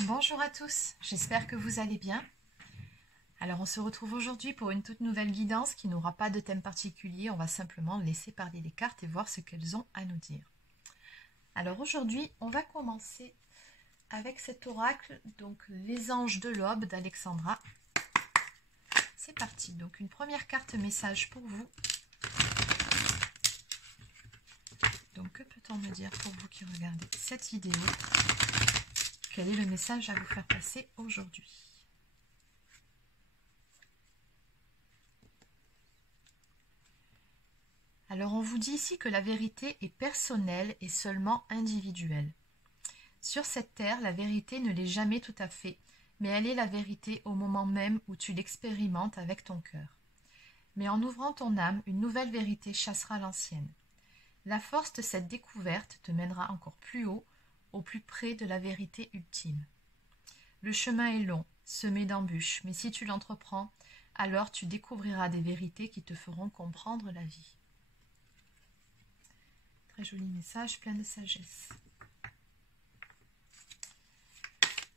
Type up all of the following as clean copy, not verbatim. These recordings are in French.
Bonjour à tous, j'espère que vous allez bien. Alors on se retrouve aujourd'hui pour une toute nouvelle guidance qui n'aura pas de thème particulier, on va simplement laisser parler les cartes et voir ce qu'elles ont à nous dire. Alors aujourd'hui on va commencer avec cet oracle, donc les anges de l'aube d'Alexandra. C'est parti, donc une première carte message pour vous. Donc que peut-on me dire pour vous qui regardez cette vidéo? Quel est le message à vous faire passer aujourd'hui? Alors on vous dit ici que la vérité est personnelle et seulement individuelle. Sur cette terre, la vérité ne l'est jamais tout à fait, mais elle est la vérité au moment même où tu l'expérimentes avec ton cœur. Mais en ouvrant ton âme, une nouvelle vérité chassera l'ancienne. La force de cette découverte te mènera encore plus haut, au plus près de la vérité ultime. Le chemin est long, semé d'embûches, mais si tu l'entreprends, alors tu découvriras des vérités qui te feront comprendre la vie. Très joli message, plein de sagesse.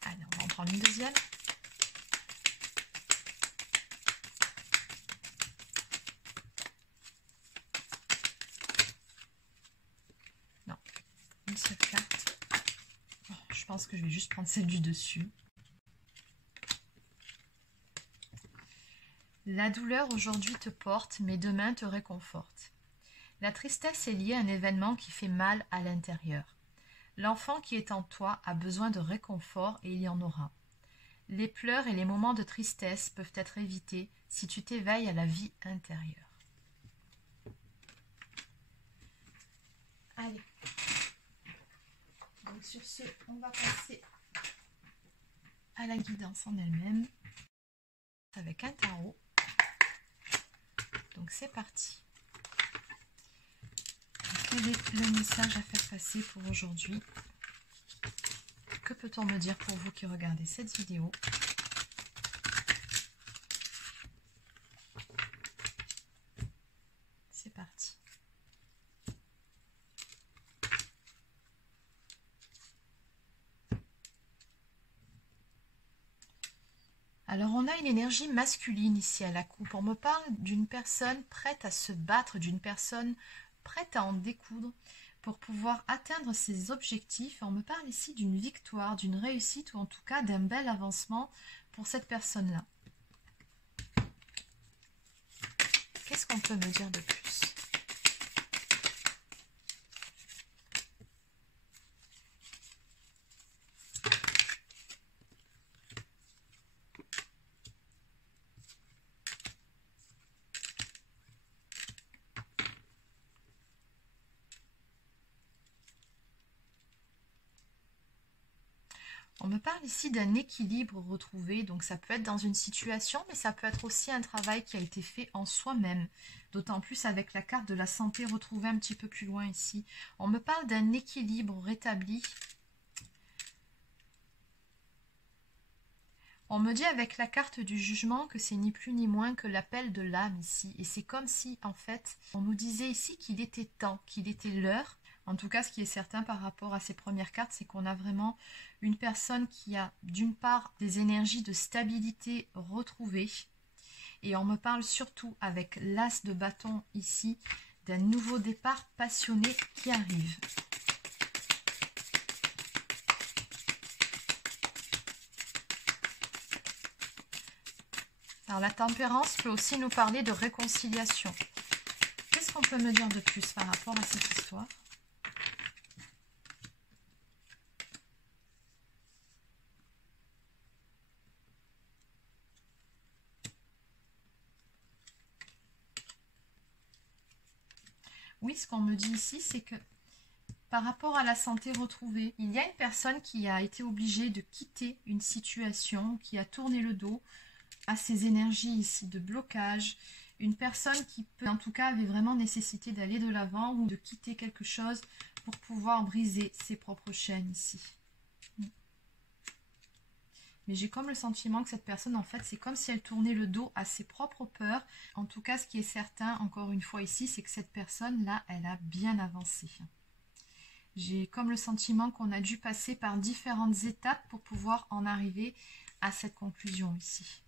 Allez, on va en prendre une deuxième. Non, une seule carte. Oh, je pense que je vais juste prendre celle du dessus. La douleur aujourd'hui te porte, mais demain te réconforte. La tristesse est liée à un événement qui fait mal à l'intérieur. L'enfant qui est en toi a besoin de réconfort et il y en aura. Les pleurs et les moments de tristesse peuvent être évités si tu t'éveilles à la vie intérieure. Allez. Donc sur ce, on va passer à la guidance en elle-même avec un tarot. Donc c'est parti. Quel est le message à faire passer pour aujourd'hui? Que peut-on me dire pour vous qui regardez cette vidéo? C'est parti. Alors on a une énergie masculine ici à la coupe. On me parle d'une personne prête à se battre, d'une personne prête à en découdre pour pouvoir atteindre ses objectifs. On me parle ici d'une victoire, d'une réussite ou en tout cas d'un bel avancement pour cette personne-là. Qu'est-ce qu'on peut me dire de plus? On me parle ici d'un équilibre retrouvé, donc ça peut être dans une situation, mais ça peut être aussi un travail qui a été fait en soi-même, d'autant plus avec la carte de la santé retrouvée un petit peu plus loin ici. On me parle d'un équilibre rétabli. On me dit avec la carte du jugement que c'est ni plus ni moins que l'appel de l'âme ici, et c'est comme si en fait on nous disait ici qu'il était temps, qu'il était l'heure. En tout cas, ce qui est certain par rapport à ces premières cartes, c'est qu'on a vraiment une personne qui a d'une part des énergies de stabilité retrouvées. Et on me parle surtout avec l'as de bâton ici d'un nouveau départ passionné qui arrive. Alors la tempérance peut aussi nous parler de réconciliation. Qu'est-ce qu'on peut me dire de plus par rapport à cette histoire ? Oui, ce qu'on me dit ici, c'est que par rapport à la santé retrouvée, il y a une personne qui a été obligée de quitter une situation, qui a tourné le dos à ces énergies ici de blocage. Une personne qui peut, en tout cas, avait vraiment nécessité d'aller de l'avant ou de quitter quelque chose pour pouvoir briser ses propres chaînes ici. Mais j'ai comme le sentiment que cette personne, en fait, c'est comme si elle tournait le dos à ses propres peurs. En tout cas, ce qui est certain, encore une fois ici, c'est que cette personne-là, elle a bien avancé. J'ai comme le sentiment qu'on a dû passer par différentes étapes pour pouvoir en arriver à cette conclusion ici.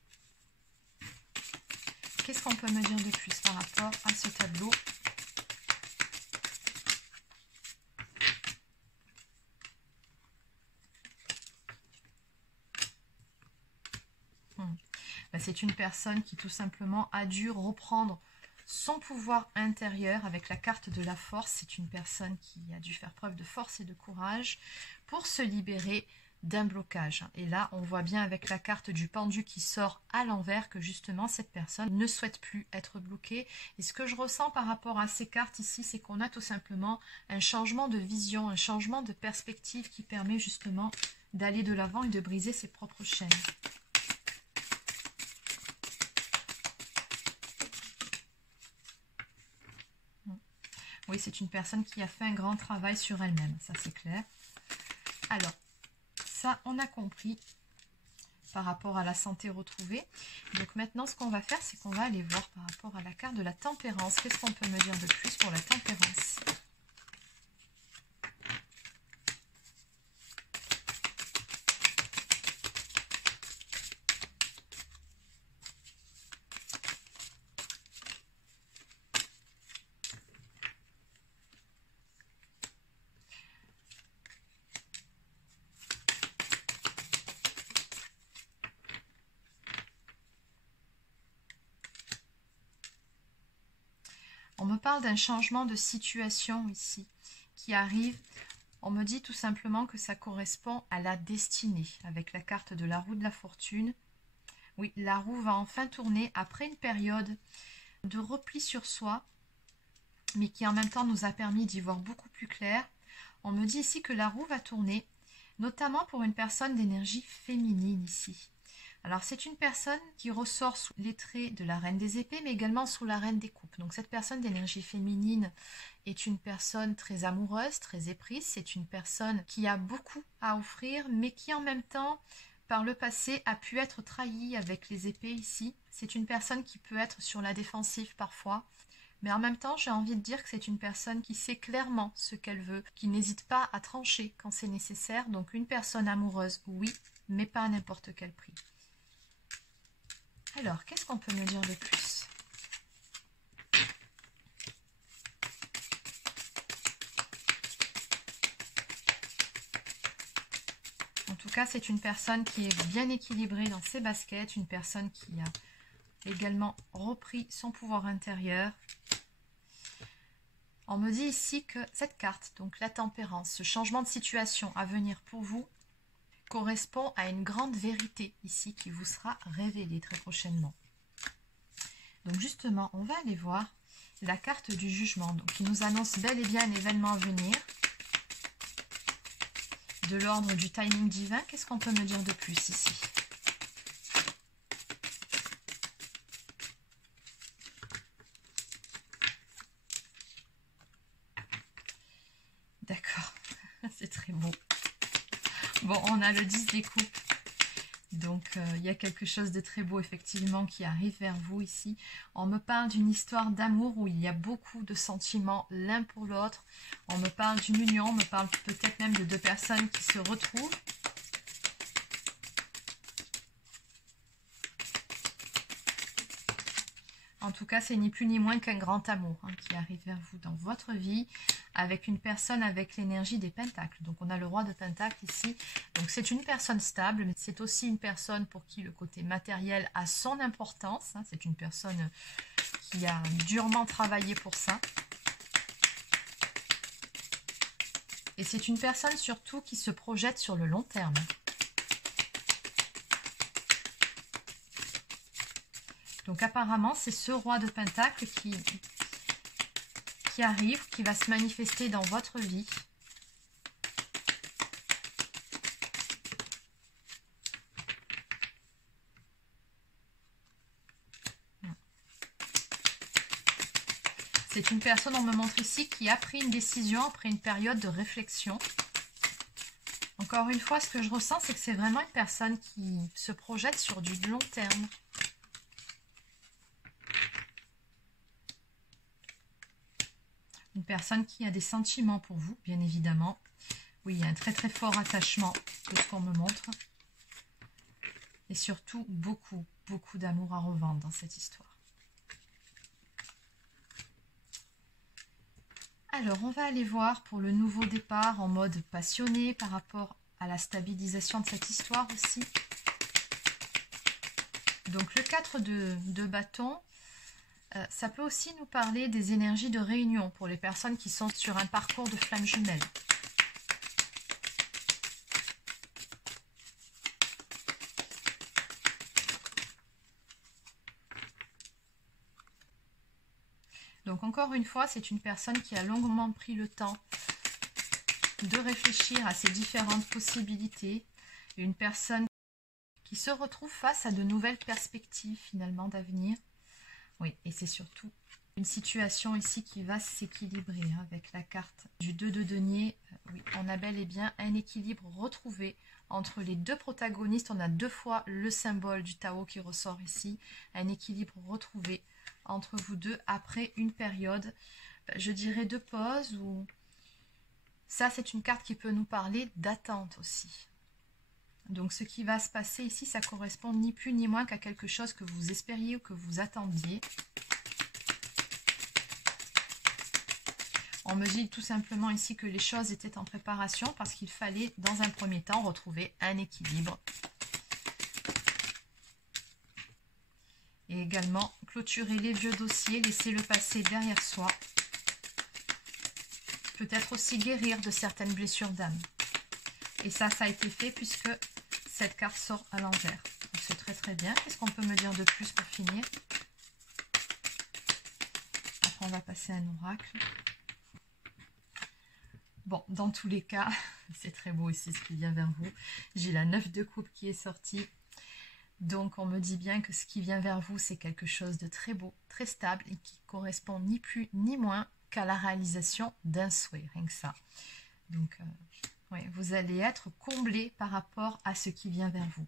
Qu'est-ce qu'on peut me dire de plus par rapport à ce tableau? C'est une personne qui tout simplement a dû reprendre son pouvoir intérieur avec la carte de la force. C'est une personne qui a dû faire preuve de force et de courage pour se libérer d'un blocage. Et là, on voit bien avec la carte du pendu qui sort à l'envers que justement cette personne ne souhaite plus être bloquée. Et ce que je ressens par rapport à ces cartes ici, c'est qu'on a tout simplement un changement de vision, un changement de perspective qui permet justement d'aller de l'avant et de briser ses propres chaînes. Oui, c'est une personne qui a fait un grand travail sur elle-même, ça c'est clair. Alors, ça on a compris par rapport à la santé retrouvée. Donc maintenant, ce qu'on va faire, c'est qu'on va aller voir par rapport à la carte de la tempérance. Qu'est-ce qu'on peut me dire de plus pour la tempérance ? On me parle d'un changement de situation ici qui arrive. On me dit tout simplement que ça correspond à la destinée avec la carte de la roue de la fortune. Oui, la roue va enfin tourner après une période de repli sur soi, mais qui en même temps nous a permis d'y voir beaucoup plus clair. On me dit ici que la roue va tourner, notamment pour une personne d'énergie féminine ici. Alors, c'est une personne qui ressort sous les traits de la reine des épées, mais également sous la reine des coupes. Donc, cette personne d'énergie féminine est une personne très amoureuse, très éprise. C'est une personne qui a beaucoup à offrir, mais qui en même temps, par le passé, a pu être trahie avec les épées ici. C'est une personne qui peut être sur la défensive parfois. Mais en même temps, j'ai envie de dire que c'est une personne qui sait clairement ce qu'elle veut, qui n'hésite pas à trancher quand c'est nécessaire. Donc, une personne amoureuse, oui, mais pas à n'importe quel prix. Alors, qu'est-ce qu'on peut me dire de plus? En tout cas, c'est une personne qui est bien équilibrée dans ses baskets, une personne qui a également repris son pouvoir intérieur. On me dit ici que cette carte, donc la tempérance, ce changement de situation à venir pour vous, correspond à une grande vérité ici qui vous sera révélée très prochainement. Donc justement, on va aller voir la carte du jugement, donc qui nous annonce bel et bien un événement à venir. De l'ordre du timing divin, qu'est-ce qu'on peut me dire de plus ici? D'accord, c'est très beau. Bon, on a le 10 des coupes. Donc, il y a quelque chose de très beau, effectivement, qui arrive vers vous ici. On me parle d'une histoire d'amour où il y a beaucoup de sentiments l'un pour l'autre. On me parle d'une union, on me parle peut-être même de deux personnes qui se retrouvent. En tout cas, c'est ni plus ni moins qu'un grand amour qui arrive vers vous dans votre vie avec une personne avec l'énergie des pentacles. Donc, on a le roi de pentacles ici. Donc, c'est une personne stable, mais c'est aussi une personne pour qui le côté matériel a son importance. C'est une personne qui a durement travaillé pour ça. Et c'est une personne surtout qui se projette sur le long terme. Donc apparemment, c'est ce roi de Pentacle qui arrive, qui va se manifester dans votre vie. C'est une personne, on me montre ici, qui a pris une décision après une période de réflexion. Encore une fois, ce que je ressens, c'est que c'est vraiment une personne qui se projette sur du long terme. Une personne qui a des sentiments pour vous, bien évidemment. Oui, il y a un très très fort attachement de ce qu'on me montre. Et surtout, beaucoup, beaucoup d'amour à revendre dans cette histoire. Alors, on va aller voir pour le nouveau départ en mode passionné par rapport à la stabilisation de cette histoire aussi. Donc, le 4 de bâton, ça peut aussi nous parler des énergies de réunion pour les personnes qui sont sur un parcours de flammes jumelles. Donc encore une fois, c'est une personne qui a longuement pris le temps de réfléchir à ces différentes possibilités. Une personne qui se retrouve face à de nouvelles perspectives finalement d'avenir. Oui, et c'est surtout une situation ici qui va s'équilibrer hein, avec la carte du 2 de denier. Oui, on a bel et bien un équilibre retrouvé entre les deux protagonistes. On a deux fois le symbole du Tao qui ressort ici. Un équilibre retrouvé entre vous deux après une période, je dirais, de pause. Ou ça, c'est une carte qui peut nous parler d'attente aussi. Donc ce qui va se passer ici, ça correspond ni plus ni moins qu'à quelque chose que vous espériez ou que vous attendiez. On me dit tout simplement ici que les choses étaient en préparation parce qu'il fallait dans un premier temps retrouver un équilibre. Et également clôturer les vieux dossiers, laisser le passé derrière soi. Peut-être aussi guérir de certaines blessures d'âme. Et ça a été fait puisque cette carte sort à l'envers. C'est très très bien. Qu'est-ce qu'on peut me dire de plus pour finir? Après on va passer à un oracle. Bon, dans tous les cas, c'est très beau ici ce qui vient vers vous. J'ai la 9 de coupe qui est sortie. Donc on me dit bien que ce qui vient vers vous, c'est quelque chose de très beau, très stable et qui correspond ni plus ni moins qu'à la réalisation d'un souhait, rien que ça. Donc ouais, vous allez être comblé par rapport à ce qui vient vers vous.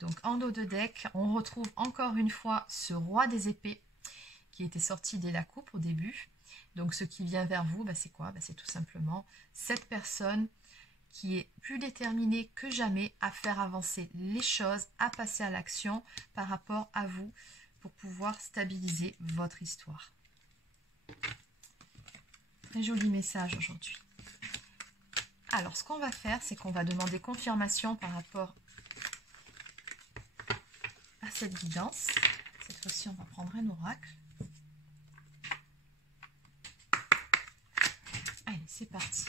Donc en dos de deck, on retrouve encore une fois ce roi des épées qui était sorti dès la coupe au début. Donc ce qui vient vers vous, c'est quoi? C'est tout simplement cette personne qui est plus déterminée que jamais à faire avancer les choses, à passer à l'action par rapport à vous pour pouvoir stabiliser votre histoire. Très joli message aujourd'hui. Alors ce qu'on va faire, c'est qu'on va demander confirmation par rapport à cette guidance. Cette fois-ci, on va prendre un oracle. Allez, c'est parti.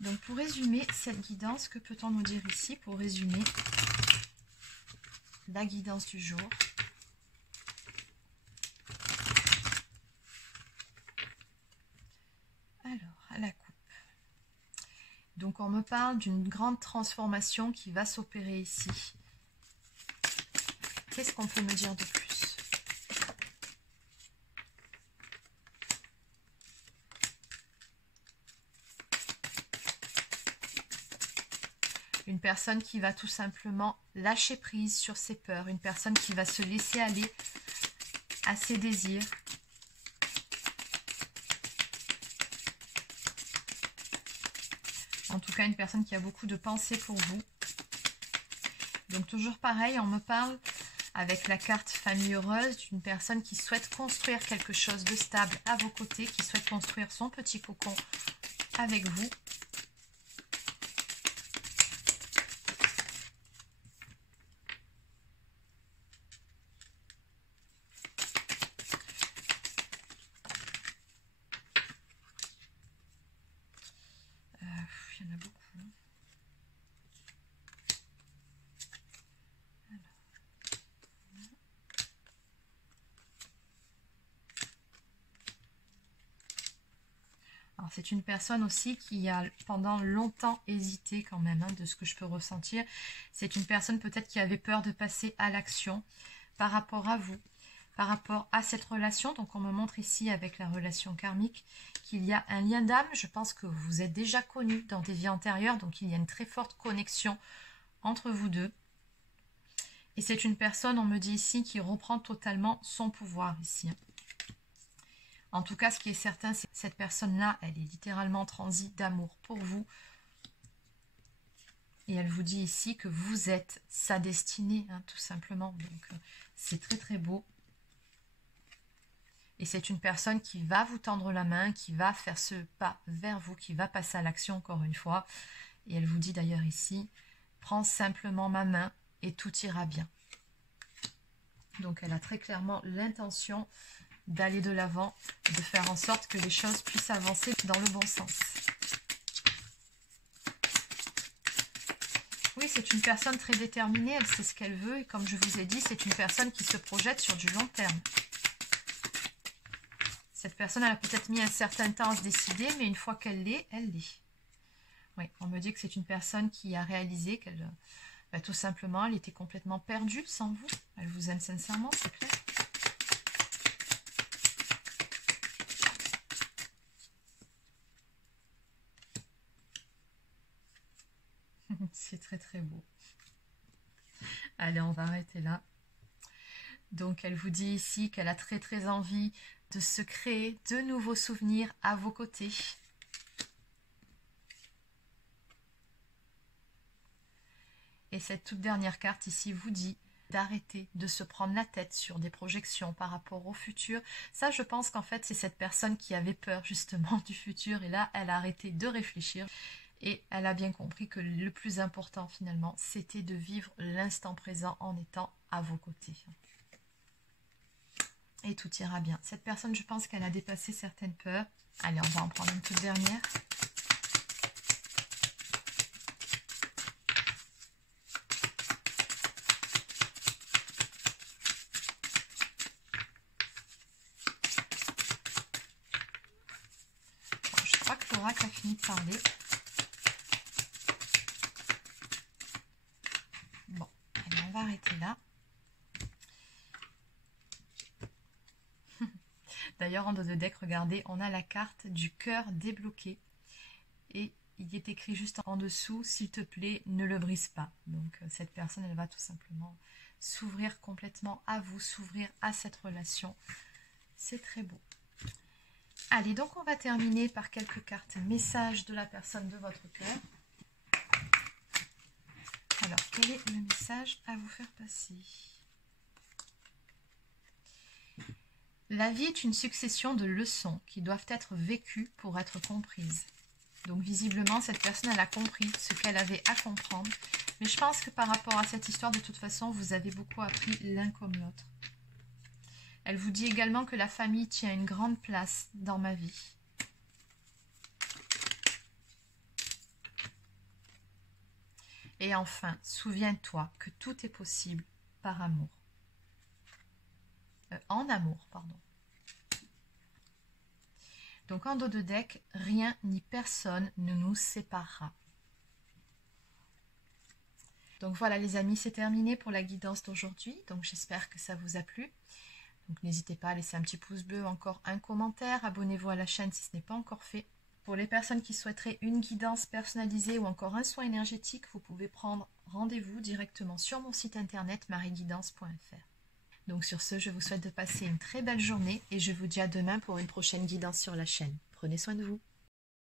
Donc pour résumer cette guidance, que peut-on nous dire ici pour résumer la guidance du jour? Alors, à la coupe. Donc on me parle d'une grande transformation qui va s'opérer ici. Qu'est-ce qu'on peut me dire de plus? Une personne qui va tout simplement lâcher prise sur ses peurs. Une personne qui va se laisser aller à ses désirs. En tout cas, une personne qui a beaucoup de pensées pour vous. Donc toujours pareil, on me parle avec la carte famille heureuse d'une personne qui souhaite construire quelque chose de stable à vos côtés, qui souhaite construire son petit cocon avec vous. Il y en a beaucoup. Alors c'est une personne aussi qui a pendant longtemps hésité quand même, de ce que je peux ressentir. C'est une personne peut-être qui avait peur de passer à l'action par rapport à vous, par rapport à cette relation. Donc on me montre ici avec la relation karmique qu'il y a un lien d'âme. Je pense que vous êtes déjà connus dans des vies antérieures, donc il y a une très forte connexion entre vous deux. Et c'est une personne, on me dit ici, qui reprend totalement son pouvoir ici. En tout cas, ce qui est certain, c'est que cette personne-là, elle est littéralement transie d'amour pour vous. Et elle vous dit ici que vous êtes sa destinée, hein, tout simplement. Donc, c'est très très beau. Et c'est une personne qui va vous tendre la main, qui va faire ce pas vers vous, qui va passer à l'action encore une fois. Et elle vous dit d'ailleurs ici, prends simplement ma main et tout ira bien. Donc elle a très clairement l'intention d'aller de l'avant, de faire en sorte que les choses puissent avancer dans le bon sens. Oui, c'est une personne très déterminée, elle sait ce qu'elle veut et comme je vous ai dit, c'est une personne qui se projette sur du long terme. Cette personne, elle a peut-être mis un certain temps à se décider, mais une fois qu'elle l'est, elle l'est. Oui, on me dit que c'est une personne qui a réalisé qu'elle, tout simplement, elle était complètement perdue sans vous. Elle vous aime sincèrement, c'est clair. C'est très très beau. Allez, on va arrêter là. Donc, elle vous dit ici qu'elle a très très envie de se créer de nouveaux souvenirs à vos côtés. Et cette toute dernière carte ici vous dit d'arrêter de se prendre la tête sur des projections par rapport au futur. Ça, je pense qu'en fait, c'est cette personne qui avait peur justement du futur. Et là, elle a arrêté de réfléchir. Et elle a bien compris que le plus important finalement, c'était de vivre l'instant présent en étant à vos côtés. Et tout ira bien. Cette personne, je pense qu'elle a dépassé certaines peurs. Allez, on va en prendre une toute dernière. Bon, je crois que l'oracle a fini de parler. Bon, allez, on va arrêter là. D'ailleurs, en dos de deck, regardez, on a la carte du cœur débloqué. Et il est écrit juste en dessous, s'il te plaît, ne le brise pas. Donc, cette personne, elle va tout simplement s'ouvrir complètement à vous, s'ouvrir à cette relation. C'est très beau. Allez, donc on va terminer par quelques cartes messages de la personne de votre cœur. Alors, quel est le message à vous faire passer ? La vie est une succession de leçons qui doivent être vécues pour être comprises. Donc visiblement, cette personne, elle a compris ce qu'elle avait à comprendre. Mais je pense que par rapport à cette histoire, de toute façon, vous avez beaucoup appris l'un comme l'autre. Elle vous dit également que la famille tient une grande place dans ma vie. Et enfin, souviens-toi que tout est possible par amour. En amour, pardon. Donc en dos de deck, rien ni personne ne nous séparera. Donc voilà les amis, c'est terminé pour la guidance d'aujourd'hui. Donc j'espère que ça vous a plu. Donc n'hésitez pas à laisser un petit pouce bleu, encore un commentaire. Abonnez-vous à la chaîne si ce n'est pas encore fait. Pour les personnes qui souhaiteraient une guidance personnalisée ou encore un soin énergétique, vous pouvez prendre rendez-vous directement sur mon site internet marieguidance.fr. Donc sur ce, je vous souhaite de passer une très belle journée et je vous dis à demain pour une prochaine guidance sur la chaîne. Prenez soin de vous.